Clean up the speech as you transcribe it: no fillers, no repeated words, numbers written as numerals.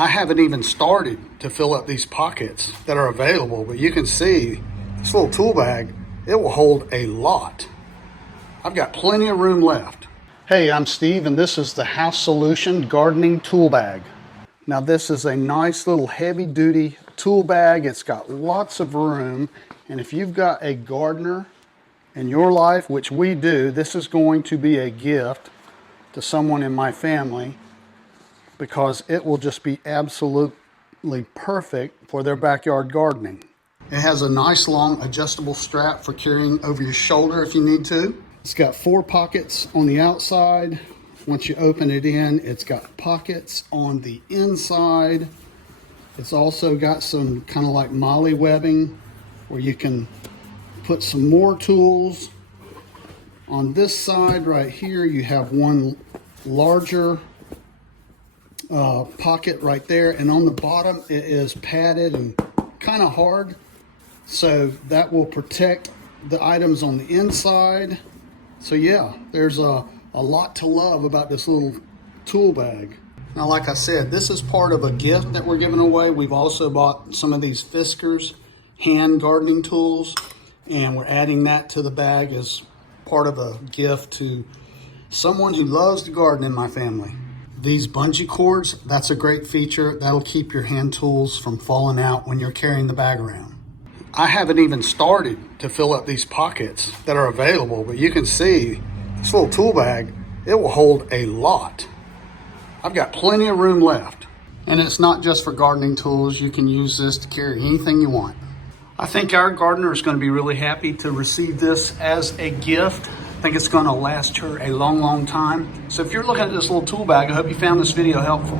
I haven't even started to fill up these pockets that are available, but you can see this little tool bag, it will hold a lot. I've got plenty of room left. Hey, I'm Steve, and this is the House Solution Gardening Tool Bag. Now this is a nice little heavy duty tool bag. It's got lots of room, and if you've got a gardener in your life, which we do, this is going to be a gift to someone in my family, because it will just be absolutely perfect for their backyard gardening. It has a nice long adjustable strap for carrying over your shoulder if you need to. It's got 4 pockets on the outside. Once you open it in, it's got pockets on the inside. It's also got some kind of like molly webbing where you can put some more tools. On this side right here, you have one larger pocket right there, and on the bottom it is padded and kind of hard, so that will protect the items on the inside. So yeah, there's a lot to love about this little tool bag. Now, like I said, this is part of a gift that we're giving away. We've also bought some of these Fiskars hand gardening tools, and we're adding that to the bag as part of a gift to someone who loves to garden in my family. These bungee cords, that's a great feature. That'll keep your hand tools from falling out when you're carrying the bag around. I haven't even started to fill up these pockets that are available, but you can see this little tool bag, it will hold a lot. I've got plenty of room left. And it's not just for gardening tools. You can use this to carry anything you want. I think our gardener is going to be really happy to receive this as a gift. I think it's going to last her a long, long time. So if you're looking at this little tool bag, I hope you found this video helpful.